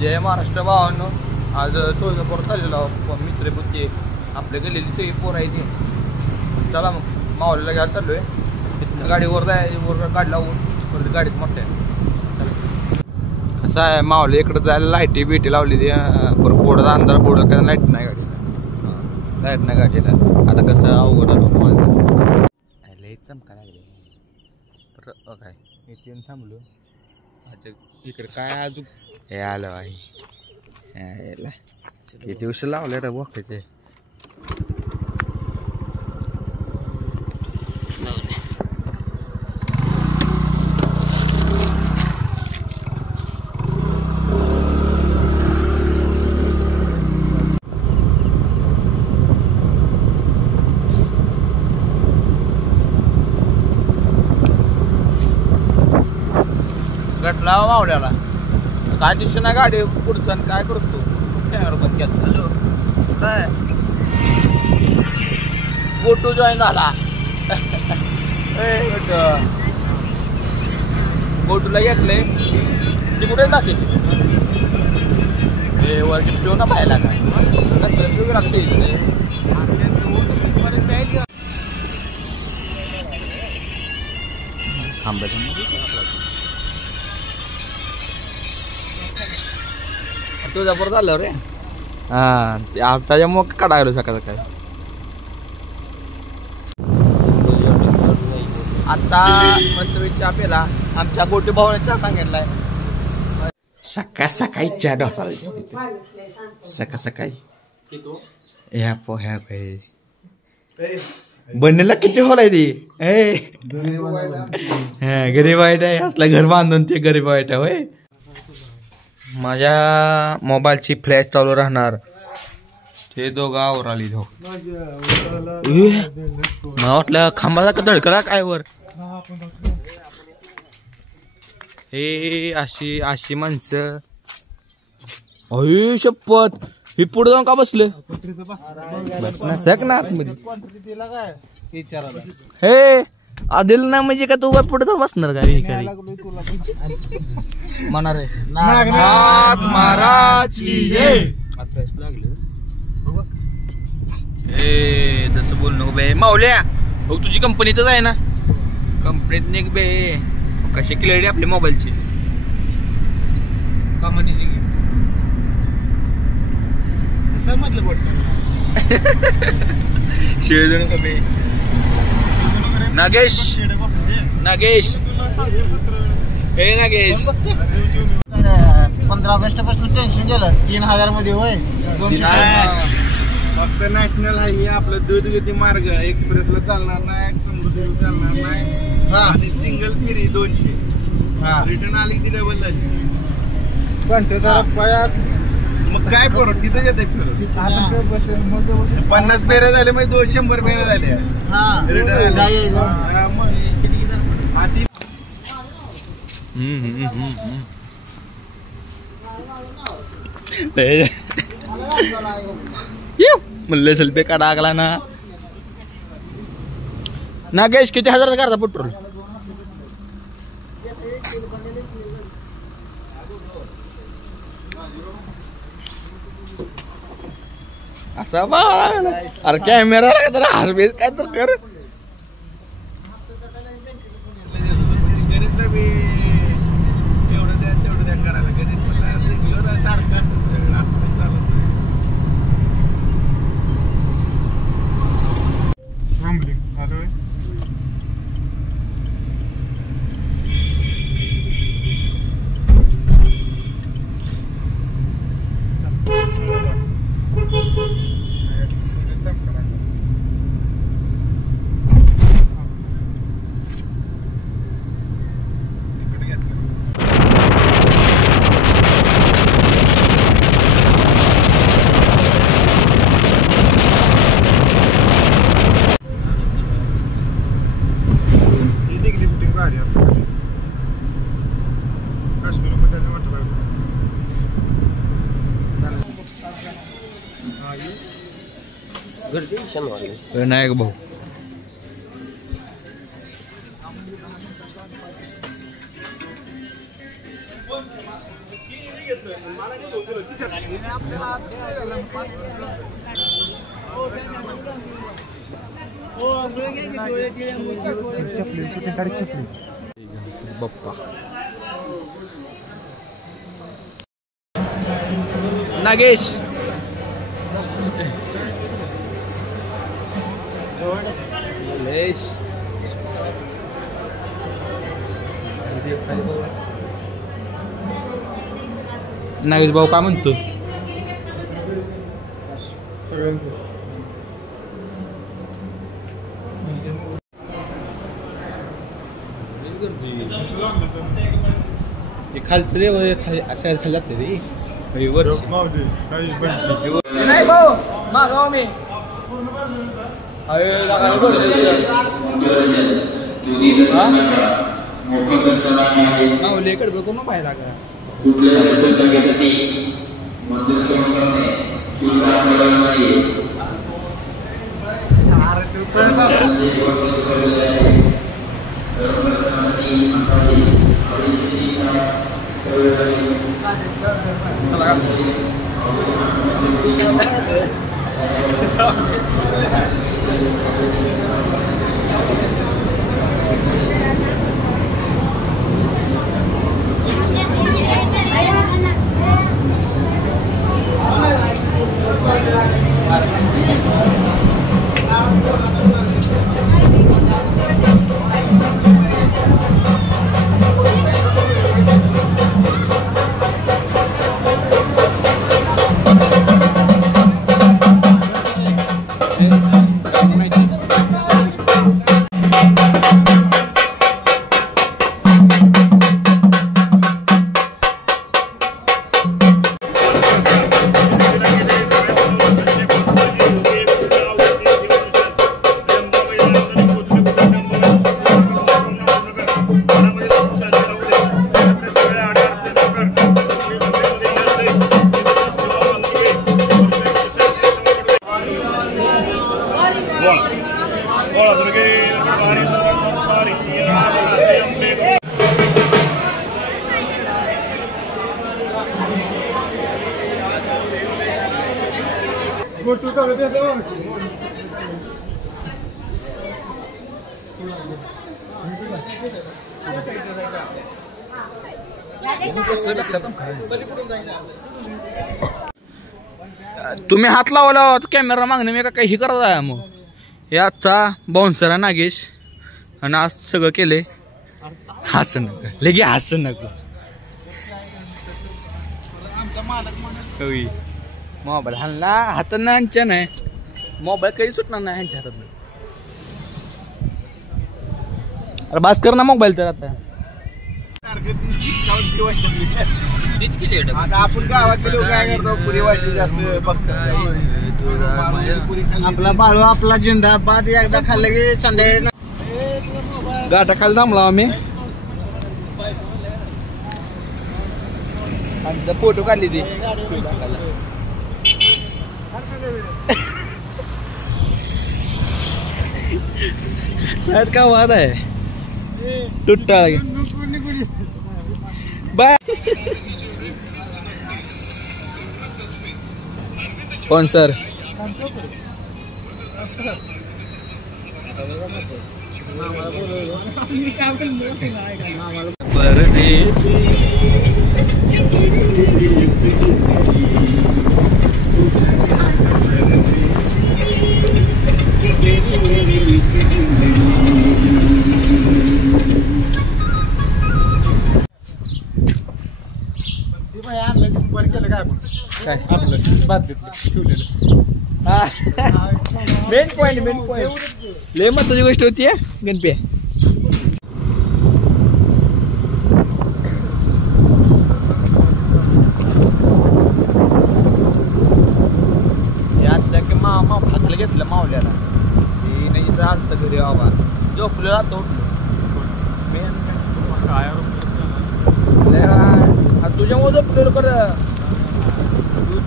जय महाराष्ट्र भावांनो. आज तुळजापूर चाललेलो मित्र बुद्धी आपल्या गेलेली सगळी पोर आहे ती. चला मग मावळीला घ्यायला चाललोय. गाडीवर वर गाडी लावून परत गाडीत मोठ्या. कसं आहे मावली इकडं जायला लाईटी बिटी लावली ती बरं पुढं अंधार पुढं काय लाईट नाही गाडीला. लाईट नाही गाडीला. आता कसं अवघड आलं लय चमका लागले बरं काय इथे थांबलो. अच्छा इकडे काय अजून हे आलं आहे किती उशीर लावले रे बोकायचे. गटला मावल्याला काय दिवशी ना गाडी पुढचा काय करतो कॅमेरा बंद केला. हॅलो काय गोटू जॉईन झाला. गोटूला घेतलंय ती कुठे दाखवली हे वर ठेवू ना पाहायला काय नंतर ठेवू ना कसं तुळजापूर झालं रे. हा त्याच्यामुळे काढायला सकाळ सकाळी. आता मस्त चहा पेला आमच्या गोटी भावाने चहा सांगितलाय. सकाळ सकाळी चहा डोसाला सकाळ सकाळी ह्या पोह्या बनेला किती होलाय ती गरीब वाईट आहे. असला घर बांधून ते गरीब वाईट आहे होय. माझ्या मोबाईलची फ्लॅश चालू राहणार. ते दोघं आवर आली मला वाटलं खांबाचा का धडकला काय वर. हे अशी अशी माणसं अय शपथ ही पुढे जाऊन का बसले बस ना सक ना आतमध्ये हे आदिल ना म्हणजे का तू काय पुढे जाऊन बसणार का म्हणा रे नाग महाराज लागले ए तसं बोल नको बे मावल्या. हो तुझी कंपनी तर आहे ना कंपनीत निघ बे. कशी क्लिअर आपली मोबाईलची कंपनीची समजलं पडत शिळ नको बे. नागेश नागेश हे नागेश 15 ऑगस्ट पासून टेन्शन गेलं 3000 मध्ये होय. फक्त नॅशनल हायवे आपलं दूधगती मार्ग एक्सप्रेसला चालणार नाही समृद्धीला चालणार नाही. आणि सिंगल फेरी 200 रिटर्न आली की डबल झाली. मग काय परत तिथं येते फिरत 50 फेऱ्या झाले म्हणजे 200 फेऱ्या झाल्या रिटर्न आली. म्हणलं सेल्फी काढा लागला ना. नागेश किती हजाराचा करता पेट्रोल. असा बा अरे कॅमेरा तर हसबेस काय तर कर. गणितला बी एवढं द्या तेवढं द्या करायला गणित रेग्युलर सारखं असं चालत नाही. विनायक भाऊ बाप्पा नागेश नागेश भाऊ काय म्हणतो खालचं रे खाली अशा खाली जाते रे वर्ष नाही भाऊ मागाव मी माऊलीकडे बघू मग पाहिला का तुम्ही हात लावला कॅमेरा मागणे मी का काही करत आहे मग हे आजचा बाउन्सर नागेश आणि आज सगळं केले हस नको लगे हस नको मोबाईल हल्ला हातांना ह्यांच्या नाही मोबाईल कधी सुटणार नाही ह्यांच्या हातातलं अरे बास कर ना मोबाईल तर आता आता आपण गावातले लोक काय करतो पुरी वाटली जास्त आपला बाळू आपला जिंदाबाद एकदा खाल्लं की संध्याकाळी गाठा खाली थांबला आम्ही फोटो काढली ती का वाद आहे तुट्टा बाय कोण सर मेन पॉइंट लय महत्वाची गोष्ट होती गणपी मामा भाताला घेतलं मावल्याला नाही तर आलत घरी बाबा झोपलेला तो तुझ्यामुळे झोपलेलो कर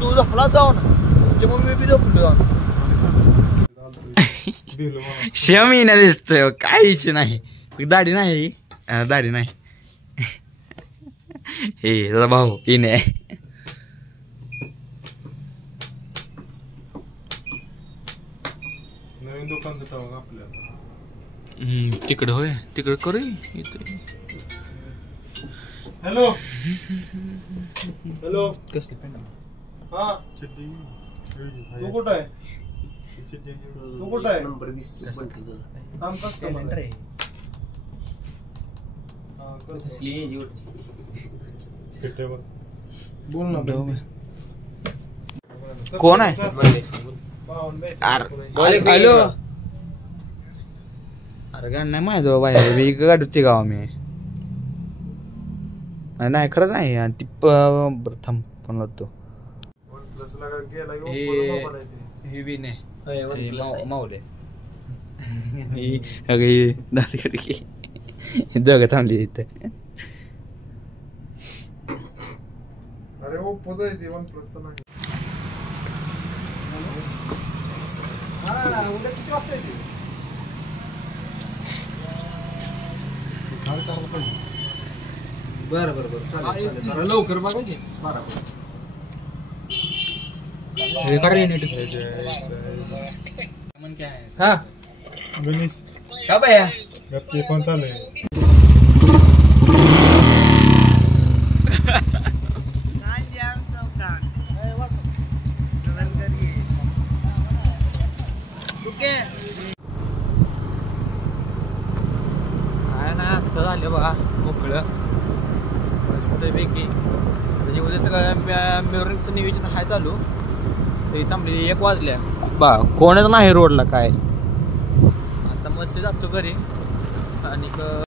तू झोपला जाऊन तुझ्या मम्मी बी झोपलो जाऊन शमीना दिसतोय काही नाही दाढी नाही दाढी नाही हे त्याचा भाऊ इने आहे. नवीन दुकानचं टाक आपल्याला. तिकडे होय तिकडे करू इथे. हॅलो हॅलो कसली पेंट हा तू कुठं आहे तू कुठं आहे थांब कस्टमर आहे. बोल ना कोण आहे? हॅलो अरे गाडी नाही माझं बाहेर मी गाडी होती गावा मी नाही खरंच नाही. आणि ती बरं थांब फोन लावतो. हे बी नाही मावले दातकडे दोघं थांबली इथं. अरे ओप्पोच आहे ते वन प्लसचं नाही. उद्या किती वाजता येते? बरं बरं बरं चालेल जरा लवकर बघा की 12 हा गणेश का बाया गप्पे पण चालू आहे. काय ना आता झालं बघा मोकळं मस्तपैकी. त्याच्या उद्या सगळं म्युरिकचं नियोजन हाय चालू. तरी थांबलेली 1 वाजल्या बा कोणच नाही रोडला काय. आता मस्त जातो घरी आणि